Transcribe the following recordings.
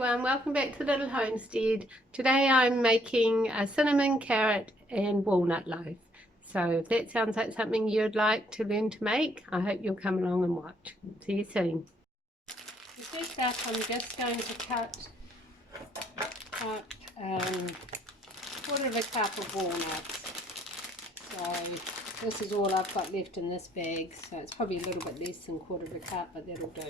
everyone, welcome back to Little Homestead. Today I'm making a cinnamon, carrot and walnut loaf. So if that sounds like something you'd like to learn to make, I hope you'll come along and watch. See you soon. First up, I'm just going to cut quarter of a cup of walnuts. So this is all I've got left in this bag, so it's probably a little bit less than quarter of a cup, but that'll do.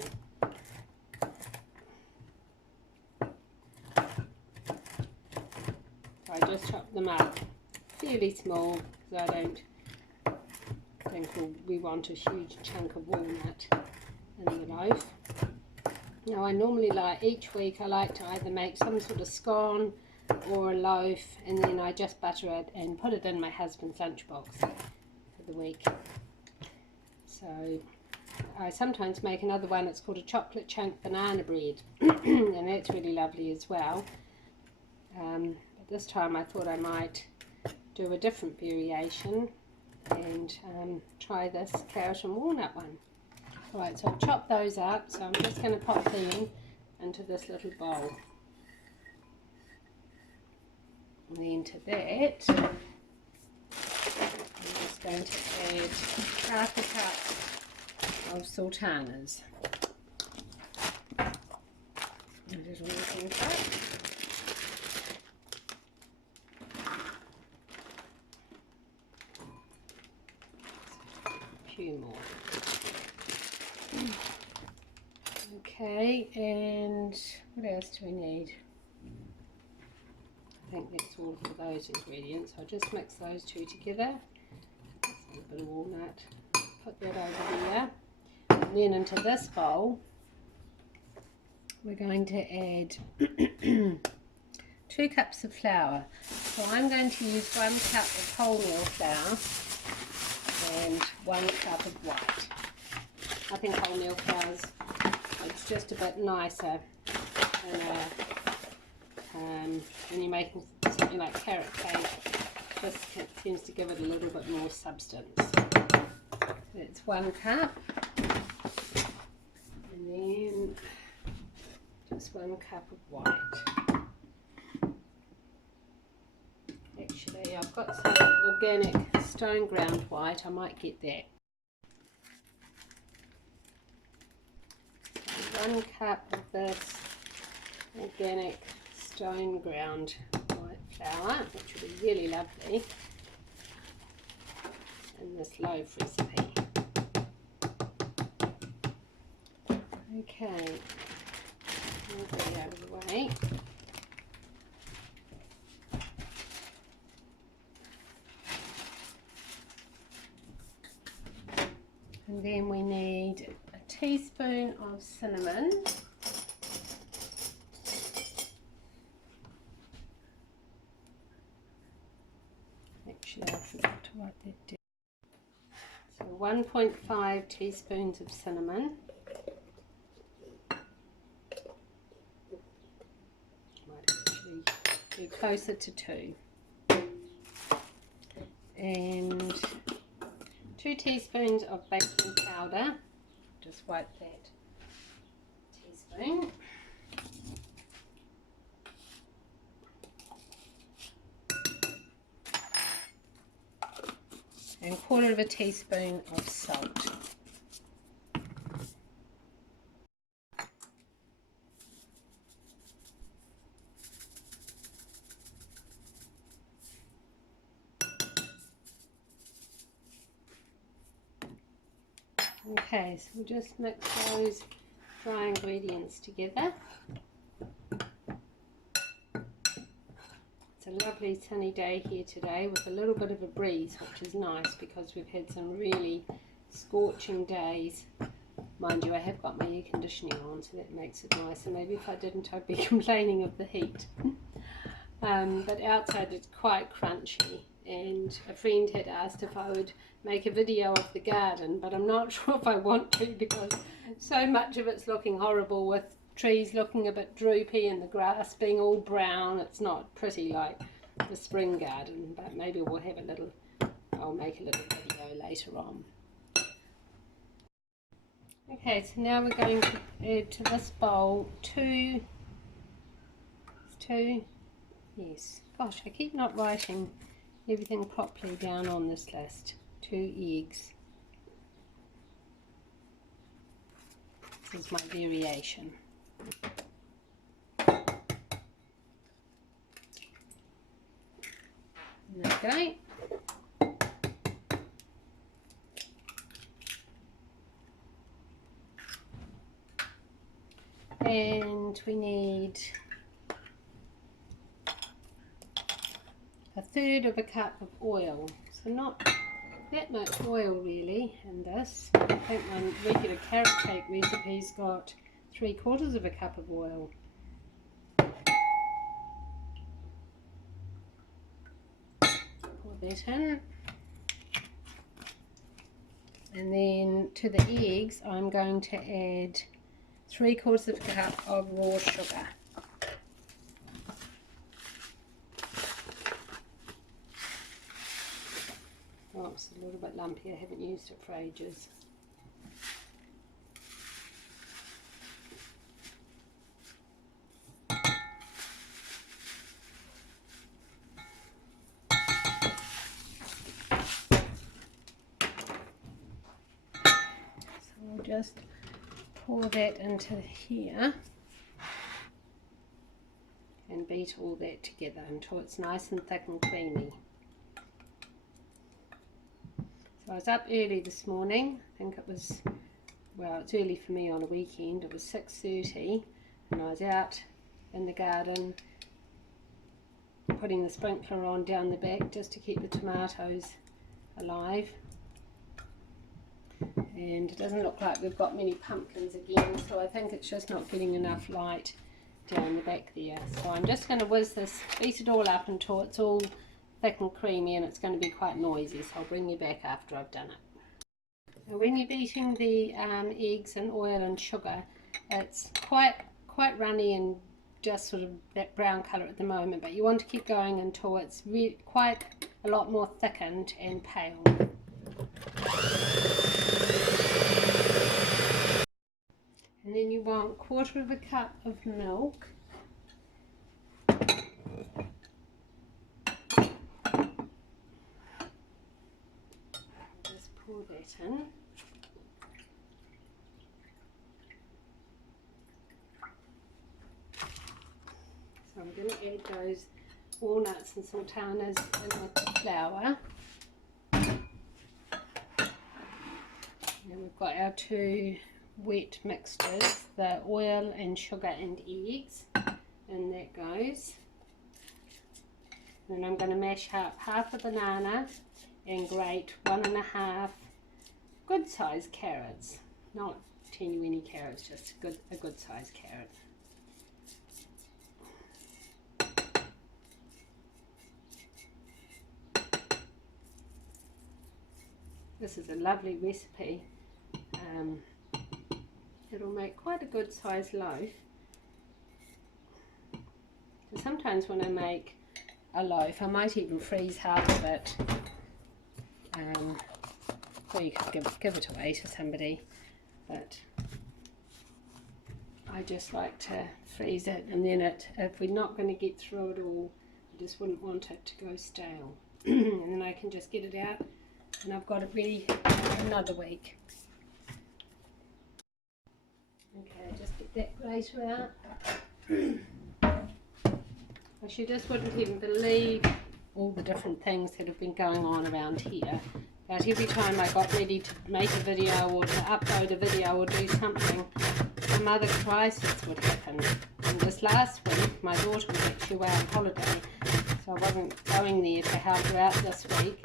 I just chop them up fairly small because I don't think we want a huge chunk of walnut in the loaf. Now I normally each week I like to either make some sort of scone or a loaf, and then I just butter it and put it in my husband's lunchbox for the week. So I sometimes make another one, it's called a chocolate chunk banana bread and that's really lovely as well. This time I thought I might do a different variation and try this carrot and walnut one. Right, so I've chopped those up, so I'm just going to pop them into this little bowl. And then to that, I'm just going to add half a cup of sultanas. A little mixing cup. More. Okay, and what else do we need? I think that's all for those ingredients. I'll just mix those two together. Just a little bit of walnut. Put that over there. And then into this bowl, we're going to add 2 cups of flour. So I'm going to use 1 cup of wholemeal flour and 1 cup of white. I think wholemeal flour it's just a bit nicer than when you're making something like carrot cake. Just seems to give it a little bit more substance. That's 1 cup, and then just 1 cup of white. Actually, I've got some organic stone ground white, I might get that. 1 cup of this organic stone ground white flour, which will be really lovely in this loaf recipe. Okay, move that out of the way. And then we need a teaspoon of cinnamon, actually I forgot to write that down, so 1.5 teaspoons of cinnamon, might actually be closer to 2, and 2 teaspoons of baking powder, just wipe that teaspoon, and 1/4 of a teaspoon of salt. Okay, so we'll just mix those dry ingredients together. It's a lovely sunny day here today with a little bit of a breeze, which is nice because we've had some really scorching days. Mind you, I have got my air conditioning on, so that makes it nice, and maybe if I didn't I'd be complaining of the heat. But outside it's quite crunchy, and a friend had asked if I would make a video of the garden, but I'm not sure if I want to because so much of it's looking horrible, with trees looking a bit droopy and the grass being all brown. It's not pretty like the spring garden, but maybe we'll have I'll make a little video later on. Okay, so now we're going to add to this bowl 2 2, yes, gosh, I keep not writing everything properly down on this list. 2 eggs. This is my variation. Okay. And we need 1/3 of a cup of oil. So not that much oil really in this. I think my regular carrot cake recipe's got 3/4 of a cup of oil. Pour that in. And then to the eggs I'm going to add 3/4 of a cup of raw sugar. Oh, it's a little bit lumpy, I haven't used it for ages. So we'll just pour that into here and beat all that together until it's nice and thick and creamy. So I was up early this morning, I think it was, well, it's early for me on a weekend, it was 6:30, and I was out in the garden putting the sprinkler on down the back just to keep the tomatoes alive. And it doesn't look like we've got many pumpkins again, so I think it's just not getting enough light down the back there. So I'm just going to whiz this, beat it all up until it's all thick and creamy, and it's going to be quite noisy, so I'll bring you back after I've done it. Now when you're beating the eggs and oil and sugar, it's quite runny and just sort of that brown colour at the moment, but you want to keep going until it's quite a lot more thickened and pale. And then you want 1/4 of a cup of milk. Just pour that in. So I'm going to add those walnuts and sultanas in with the flour. And we've got our 2 wet mixtures, the oil and sugar and eggs, and that goes. Then I'm going to mash up half a banana and grate 1 1/2 good sized carrots, not teeny weeny carrots, just a good sized carrot. This is a lovely recipe. It'll make quite a good sized loaf. So sometimes when I make a loaf, I might even freeze half of it, or you could give it away to somebody, but I just like to freeze it, and then if we're not going to get through it all, I just wouldn't want it to go stale. And then I can just get it out and I've got it ready for another week. Okay, just get that grater out. You just wouldn't even believe all the different things that have been going on around here. But every time I got ready to make a video or to upload a video or do something, some other crisis would happen. And this last week, my daughter was actually away on holiday, so I wasn't going there to help her out this week.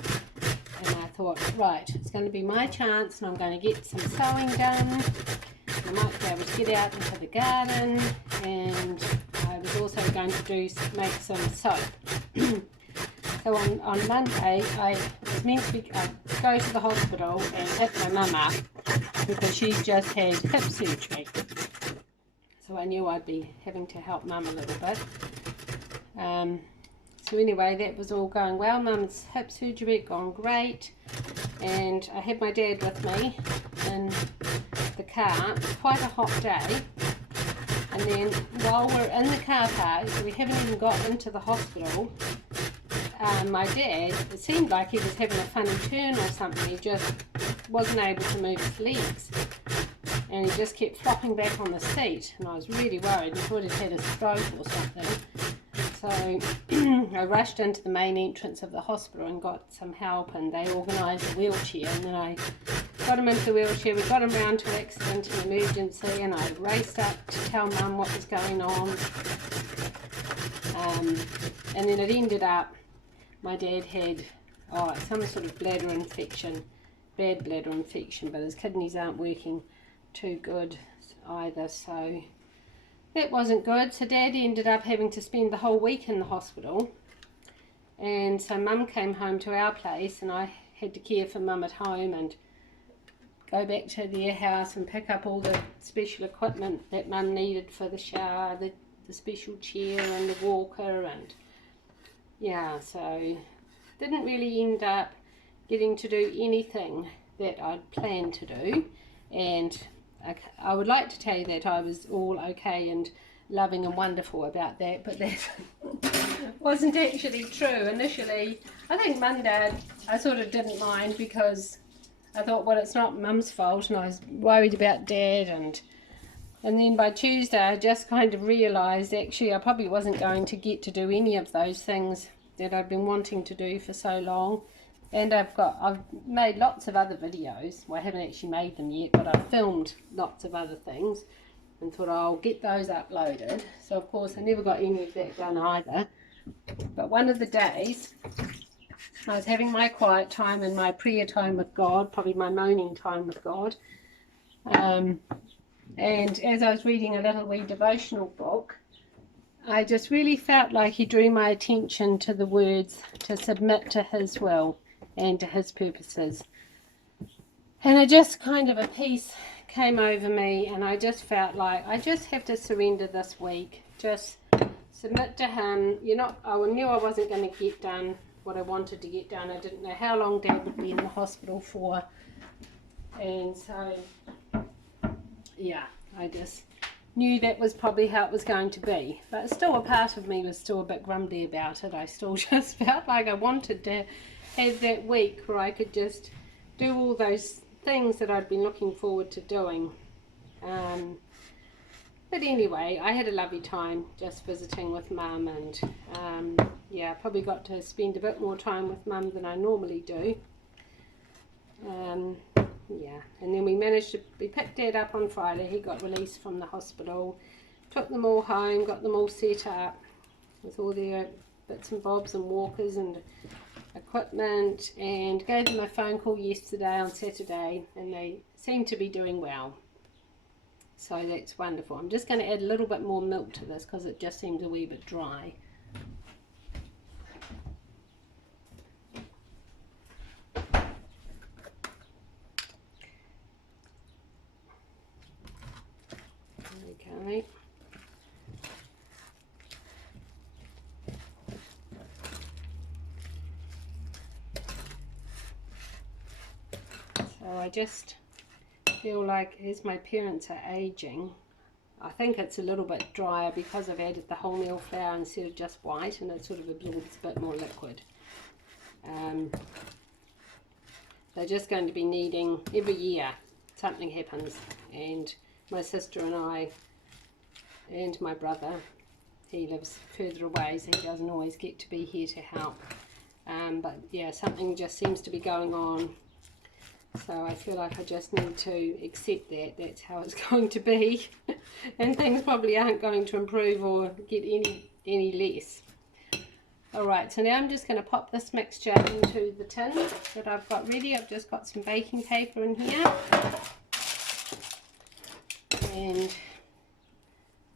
And I thought, right, it's going to be my chance, and I'm going to get some sewing done. I might be able to get out into the garden, and I was also going to make some soap. So on Monday, I was meant to go to the hospital and hit my mum up because she just had hip surgery. So I knew I'd be having to help mum a little bit. So anyway, that was all going well. Mum's hip surgery had gone great, and I had my dad with me in the car. It was quite a hot day, And then while we're in the car park, so we haven't even got into the hospital, my dad, it seemed like he was having a funny turn or something. He just wasn't able to move his legs. And he just kept flopping back on the seat. And I was really worried. I thought he'd had a stroke or something. So I rushed into the main entrance of the hospital and got some help, and they organised a wheelchair, and then I got him into the wheelchair. We got him round to accident and emergency, and I raced up to tell Mum what was going on. And then it ended up, my dad had some sort of bladder infection, bad bladder infection, but his kidneys aren't working too good either, so that wasn't good. So Dad ended up having to spend the whole week in the hospital, and so Mum came home to our place, and I had to care for Mum at home and go back to their house and pick up all the special equipment that Mum needed for the shower, the special chair and the walker, and yeah, so didn't really end up getting to do anything that I'd planned to do. And I would like to tell you that I was all okay and loving and wonderful about that, but that wasn't actually true. Initially, I think Monday I sort of didn't mind, because I thought, well, it's not Mum's fault, and I was worried about Dad, and then by Tuesday I just kind of realised actually I probably wasn't going to get to do any of those things that I'd been wanting to do for so long. And I've made lots of other videos. Well, I haven't actually made them yet, but I've filmed lots of other things and thought I'll get those uploaded. So of course I never got any of that done either. But one of the days I was having my quiet time and my prayer time with God, probably my moaning time with God. And as I was reading a little wee devotional book, I just really felt like he drew my attention to the words to submit to his will and to his purposes. And it just kind of a peace came over me, and I just felt like I just have to surrender this week, just submit to him. I knew I wasn't going to get done what I wanted to get done. I didn't know how long Dad would be in the hospital for, and so yeah, I just knew that was probably how it was going to be. But still, a part of me was still a bit grumbly about it. I still just felt like I wanted to have that week where I could just do all those things that I'd been looking forward to doing. But anyway, I had a lovely time just visiting with Mum, and yeah, probably got to spend a bit more time with Mum than I normally do. Yeah, and then we picked Dad up on Friday. He got released from the hospital, took them all home, got them all set up with all their bits and bobs and walkers and equipment, and gave them a phone call yesterday on Saturday, and they seem to be doing well. So that's wonderful. I'm just going to add a little bit more milk to this because it just seems a wee bit dry. Okay. So I just feel like as my parents are aging, I think it's a little bit drier because I've added the wholemeal flour instead of just white, and it sort of absorbs a bit more liquid. They're just going to be needing, every year something happens, and my sister and I and my brother, he lives further away, so he doesn't always get to be here to help, but yeah, something just seems to be going on. So I feel like I just need to accept that that's how it's going to be, and things probably aren't going to improve or get any less. Alright, so now I'm just going to pop this mixture into the tin that I've got ready. I've just got some baking paper in here, and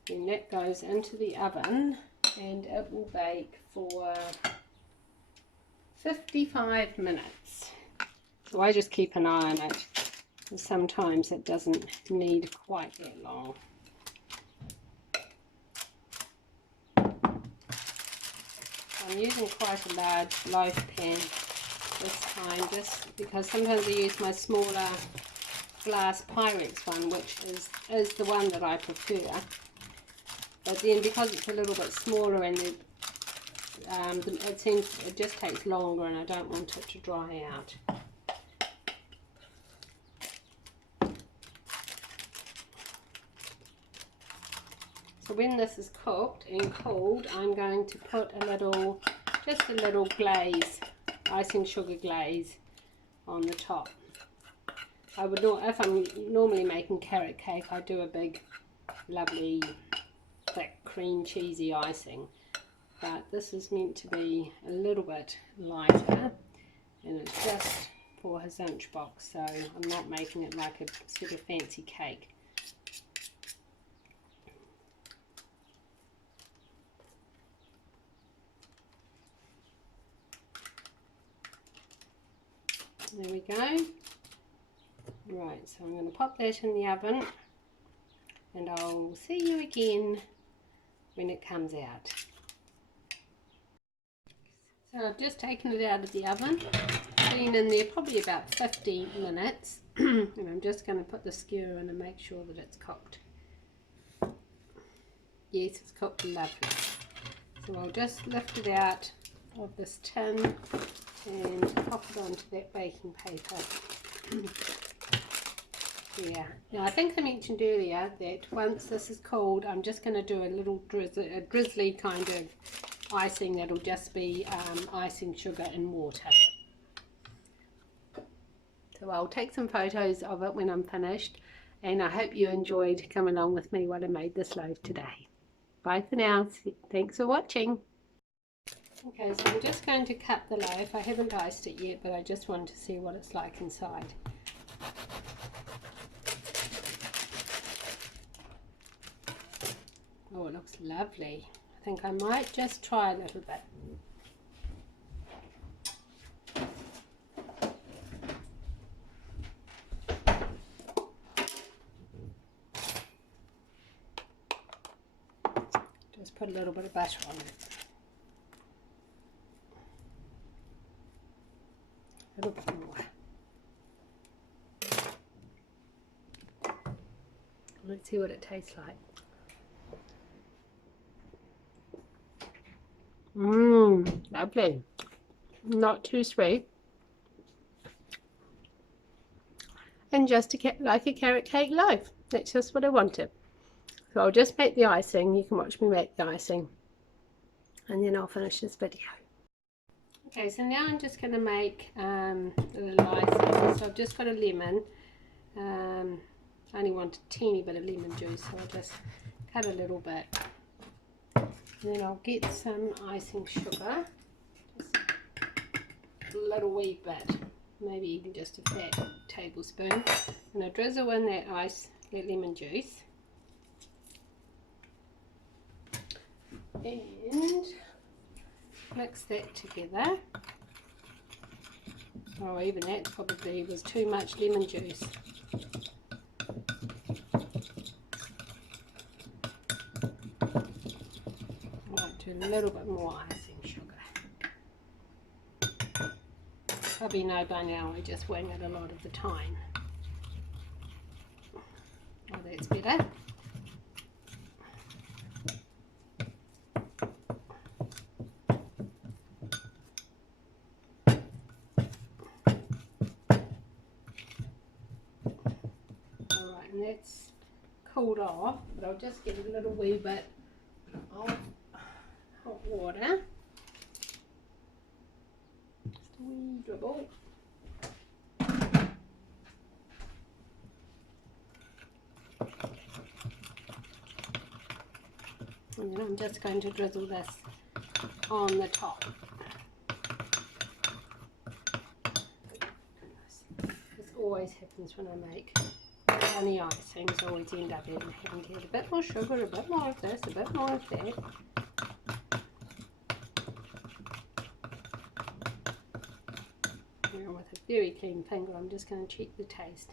then that goes into the oven, and it will bake for 55 minutes. So I just keep an eye on it, because sometimes it doesn't need quite that long. I'm using quite a large loaf pan this time, just because sometimes I use my smaller glass Pyrex one, which is the one that I prefer. but then because it's a little bit smaller and it just takes longer, and I don't want it to dry out. So when this is cooked and cooled, I'm going to put just a little glaze, icing sugar glaze on the top. If I'm normally making carrot cake, I do a big, lovely, thick, cream cheesy icing. But this is meant to be a little bit lighter, and it's just for his lunchbox, so I'm not making it like a sort of fancy cake. There we go. Right, so I'm going to pop that in the oven, and I'll see you again when it comes out. So I've just taken it out of the oven, been in there probably about 50 minutes, and I'm just going to put the skewer in and make sure that it's cooked. Yes, it's cooked lovely. So I'll just lift it out of this tin and pop it onto that baking paper. Yeah, now I think I mentioned earlier that once this is cooled, I'm just going to do a little drizzly kind of icing that'll just be icing sugar and water. So I'll take some photos of it when I'm finished, and I hope you enjoyed coming along with me while I made this loaf today. Bye for now. Thanks for watching. Okay, so I'm just going to cut the loaf. I haven't iced it yet, but I just want to see what it's like inside. Oh, it looks lovely. I think I might just try a little bit. Just put a little bit of butter on it. A little bit more. Let's see what it tastes like. Lovely. Not too sweet. And just like a carrot cake loaf. That's just what I wanted. So I'll just make the icing. You can watch me make the icing, and then I'll finish this video. Okay, so now I'm just going to make a little icing. So I've just got a lemon. I only want a teeny bit of lemon juice, so I'll just cut a little bit. And then I'll get some icing sugar, just a little wee bit, maybe even just a fat tablespoon. And I drizzle in that lemon juice. And mix that together. Oh, even that probably was too much lemon juice. A little bit more icing sugar. Probably know by now I just wing it a lot of the time. Oh, that's better. Alright, and that's cooled off, but I'll just get a little wee bit of hot water, just a wee dribble, and then I'm just going to drizzle this on the top. This always happens when I make honey icings. I always end up having to add a bit more sugar, a bit more of this, a bit more of that. And with a very clean finger, I'm just going to check the taste.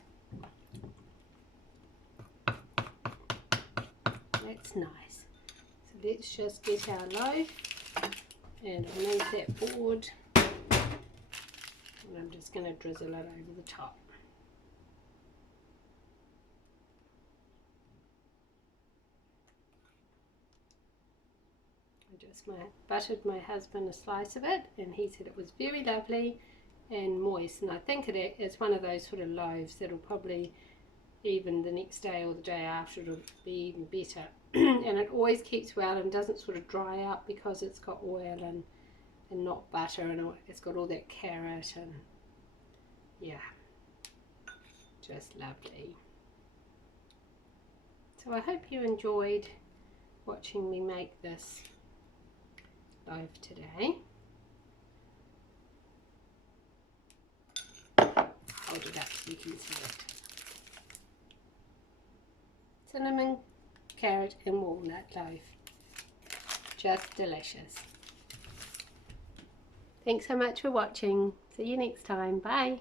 That's nice. So let's just get our loaf, and I'll move that forward, and I'm just going to drizzle it over the top. buttered my husband a slice of it, and he said it was very lovely and moist, and I think it is one of those sort of loaves that'll probably, even the next day or the day after, it'll be even better. And it always keeps well and doesn't sort of dry out because it's got oil and not butter, and it's got all that carrot, and yeah, just lovely. So I hope you enjoyed watching me make this loaf today. Hold it up so you can see it. Cinnamon, carrot and walnut loaf. Just delicious. Thanks so much for watching. See you next time. Bye.